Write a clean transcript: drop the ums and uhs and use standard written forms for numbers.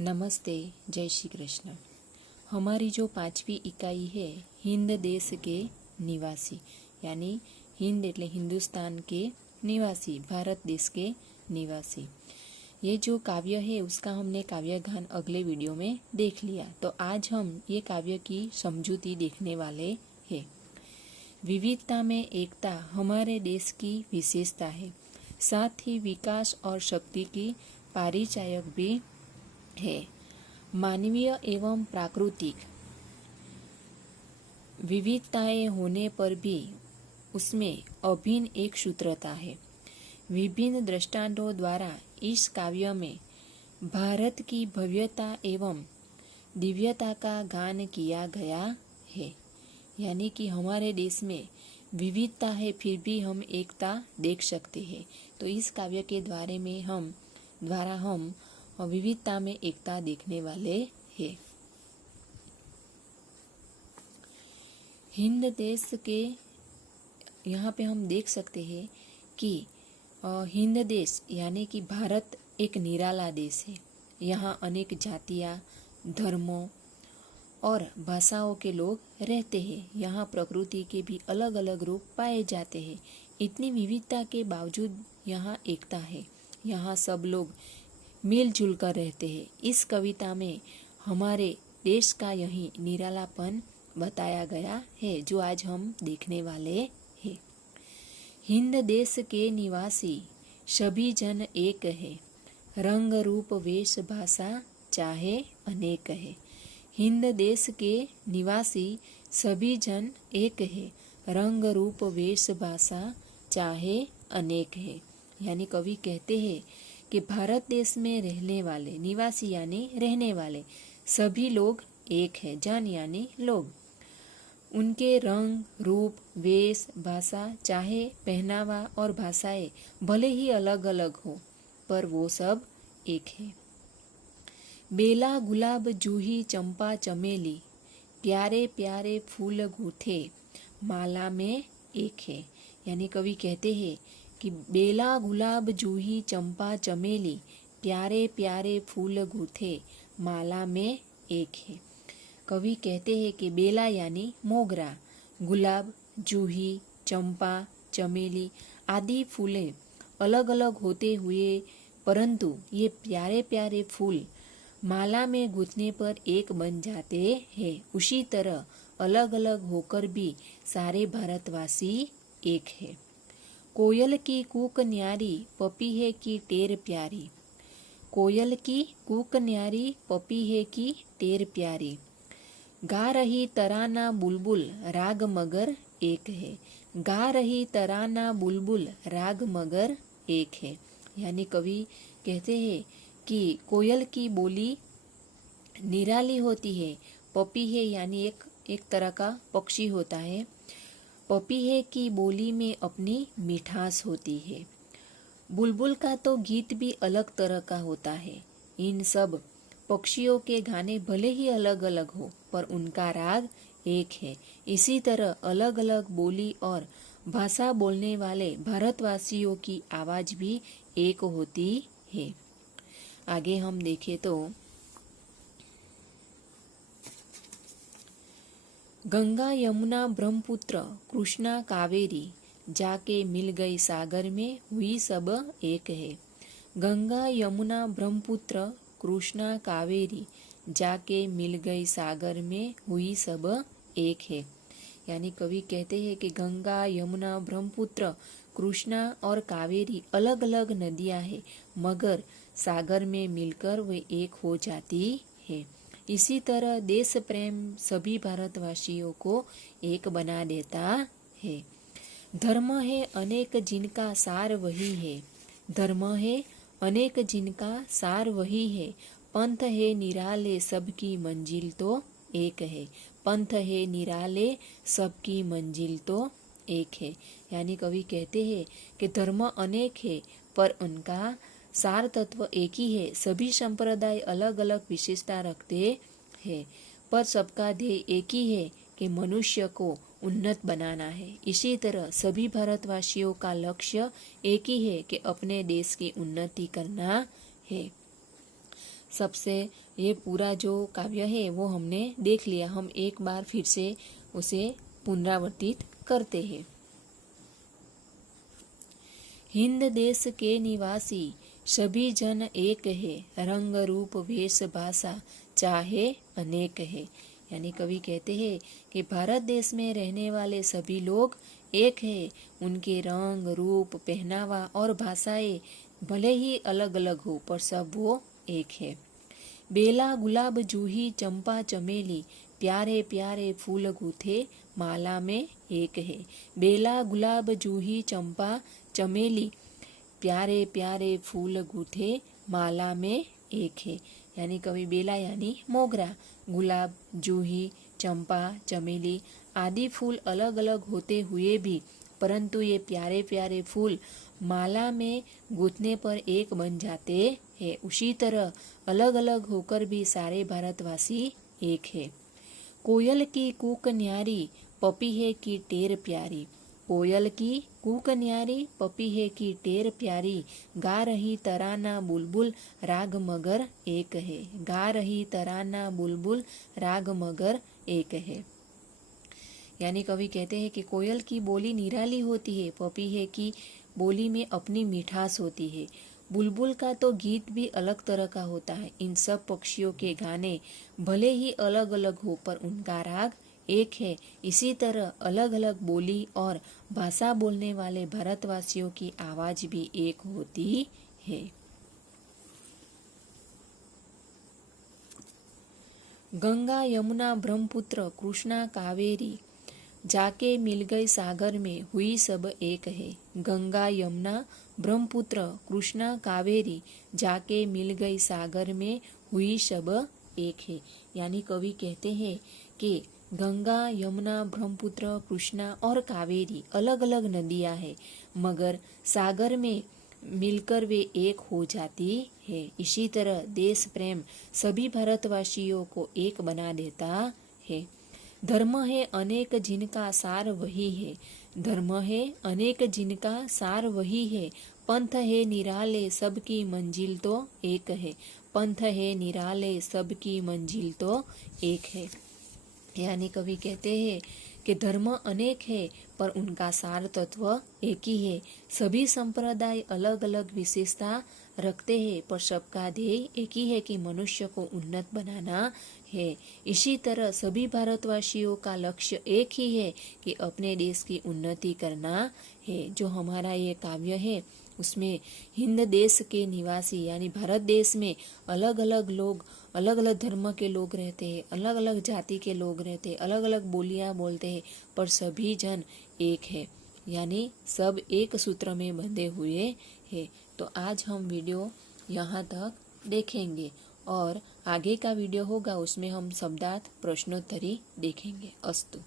नमस्ते, जय श्री कृष्ण। हमारी जो 5वीं इकाई है हिंद देश के निवासी, यानी हिंद एटले हिंदुस्तान के निवासी, भारत देश के निवासी। ये जो काव्य है उसका हमने काव्य गान अगले वीडियो में देख लिया। तो आज हम ये काव्य की समझूती देखने वाले हैं। विविधता में एकता हमारे देश की विशेषता है, साथ ही विकास और शक्ति की परिचायक भी है। मानवीय एवं प्राकृतिक विविधताएं होने पर भी उसमें अभिन्न एक सूत्रता है। विभिन्न दृष्टांतों द्वारा इस काव्य में भारत की भव्यता एवं दिव्यता का गान किया गया है। यानी कि हमारे देश में विविधता है फिर भी हम एकता देख सकते हैं। तो इस काव्य के द्वारा हम विविधता में एकता देखने वाले हैं। हिंद देश के यहाँ पे हम देख सकते हैं कि हिंद देश यानी कि भारत एक निराला देश है। यहाँ अनेक जातियाँ, धर्मों और भाषाओं के लोग रहते हैं। यहाँ प्रकृति के भी अलग अलग रूप पाए जाते हैं। इतनी विविधता के बावजूद यहाँ एकता है। यहाँ सब लोग मिलजुल कर रहते हैं। इस कविता में हमारे देश का यही निरालापन बताया गया है, जो आज हम देखने वाले हैं। हिंद देश के निवासी सभी जन एक है, रंग रूप वेश भाषा चाहे अनेक है। हिंद देश के निवासी सभी जन एक है, रंग रूप वेश भाषा चाहे अनेक है। यानी कवि कहते हैं कि भारत देश में रहने वाले निवासी यानी रहने वाले सभी लोग एक है। जन यानी लोग, उनके रंग, रूप, वेश, भाषा चाहे पहनावा और भाषाएं भले ही अलग अलग हो, पर वो सब एक है। बेला, गुलाब, जूही, चंपा, चमेली, प्यारे प्यारे फूल गूथे माला में एक है। यानी कवि कहते हैं कि बेला, गुलाब, जूही, चंपा, चमेली, प्यारे प्यारे फूल गूथे माला में एक है। कवि कहते हैं कि बेला यानी मोगरा, गुलाब, जूही, चंपा, चमेली आदि फूलें अलग अलग होते हुए परंतु ये प्यारे प्यारे फूल माला में गूंथने पर एक बन जाते हैं। उसी तरह अलग अलग होकर भी सारे भारतवासी एक है। कोयल की कूक न्यारी, पपीहे की टेर प्यारी। कोयल की कूक न्यारी, पपीहे की टेर प्यारी। गा रही तराना बुलबुल, राग मगर एक है। गा रही तराना बुलबुल, राग मगर एक है। यानी कवि कहते हैं कि कोयल की बोली निराली होती है। पपीहे यानी एक तरह का पक्षी होता है। पपीहे की बोली में अपनी मिठास होती है। बुलबुल का तो गीत भी अलग तरह का होता है। इन सब पक्षियों के गाने भले ही अलग अलग हो, पर उनका राग एक है। इसी तरह अलग अलग बोली और भाषा बोलने वाले भारतवासियों की आवाज भी एक होती है। आगे हम देखें तो गंगा, यमुना, ब्रह्मपुत्र, कृष्णा, कावेरी जाके मिल गई सागर में, हुई सब एक है। गंगा, यमुना, ब्रह्मपुत्र, कृष्णा, कावेरी जाके मिल गई सागर में, हुई सब एक है। यानी कवि कहते हैं कि गंगा, यमुना, ब्रह्मपुत्र, कृष्णा और कावेरी अलग अलग नदियां हैं, मगर सागर में मिलकर वे एक हो जाती है। इसी तरह देश प्रेम सभी भारतवासियों को एक बना देता है। धर्म है अनेक जिनका सार वही है। धर्म है अनेक जिनका सार वही है। पंथ है निराले सबकी मंजिल तो एक है। पंथ है निराले सबकी मंजिल तो एक है। यानी कवि कहते हैं कि धर्म अनेक है पर उनका सार तत्व एक ही है। सभी संप्रदाय अलग अलग विशेषता रखते हैं, पर सबका ध्येय एक ही है कि मनुष्य को उन्नत बनाना है। इसी तरह सभी भारतवासियों का लक्ष्य एक ही है कि अपने देश की उन्नति करना है। सबसे ये पूरा जो काव्य है वो हमने देख लिया। हम एक बार फिर से उसे पुनरावर्तित करते हैं। हिंद देश के निवासी सभी जन एक है, रंग रूप वेश भाषा चाहे अनेक है। यानी कवि कहते हैं कि भारत देश में रहने वाले सभी लोग एक है। उनके रंग रूप पहनावा और भाषाएं भले ही अलग अलग हो पर सब वो एक है। बेला गुलाब जूही चंपा चमेली प्यारे प्यारे फूल गूथे माला में एक है। बेला गुलाब जूही चंपा चमेली प्यारे प्यारे फूल गूथे माला में एक है। यानी कवि बेला यानी मोगरा, गुलाब, जूही, चंपा, चमेली आदि फूल अलग अलग होते हुए भी परंतु ये प्यारे प्यारे फूल माला में गूंथने पर एक बन जाते हैं। उसी तरह अलग अलग होकर भी सारे भारतवासी एक है। कोयल की कूक न्यारी पपीहे की टेर प्यारी। कोयल की कूक न्यारी पपीहे की टेर प्यारी, गा रही तराना बुलबुल राग मगर एक है। गा रही तराना बुलबुल राग मगर एक है। यानी कवि कहते हैं कि कोयल की बोली निराली होती है, पपीहे की बोली में अपनी मिठास होती है, बुलबुल का तो गीत भी अलग तरह का होता है। इन सब पक्षियों के गाने भले ही अलग अलग हो पर उनका राग एक है। इसी तरह अलग अलग बोली और भाषा बोलने वाले भारतवासियों की आवाज भी एक होती है। गंगा यमुना ब्रह्मपुत्र कृष्णा कावेरी जाके मिल गई सागर में हुई सब एक है। गंगा यमुना ब्रह्मपुत्र कृष्णा कावेरी जाके मिल गई सागर में हुई सब एक है। यानी कवि कहते हैं कि गंगा यमुना ब्रह्मपुत्र कृष्णा और कावेरी अलग अलग नदियां हैं मगर सागर में मिलकर वे एक हो जाती है। इसी तरह देश प्रेम सभी भारतवासियों को एक बना देता है। धर्म है अनेक जिनका सार वही है। धर्म है अनेक जिनका सार वही है। पंथ है निराले सबकी मंजिल तो एक है। पंथ है निराले सबकी मंजिल तो एक है। यानी कवि कहते हैं कि धर्म अनेक है पर उनका सार तत्व एक ही है। सभी संप्रदाय अलग अलग विशेषता रखते हैं पर सबका ध्येय एक ही है कि मनुष्य को उन्नत बनाना है। इसी तरह सभी भारतवासियों का लक्ष्य एक ही है कि अपने देश की उन्नति करना है। जो हमारा ये काव्य है उसमें हिंद देश के निवासी यानी भारत देश में अलग अलग लोग, अलग अलग धर्म के लोग रहते हैं, अलग अलग जाति के लोग रहते हैं, अलग अलग बोलियां बोलते हैं पर सभी जन एक है। यानी सब एक सूत्र में बंधे हुए हैं। तो आज हम वीडियो यहाँ तक देखेंगे और आगे का वीडियो होगा उसमें हम शब्दार्थ प्रश्नोत्तरी देखेंगे। अस्तु।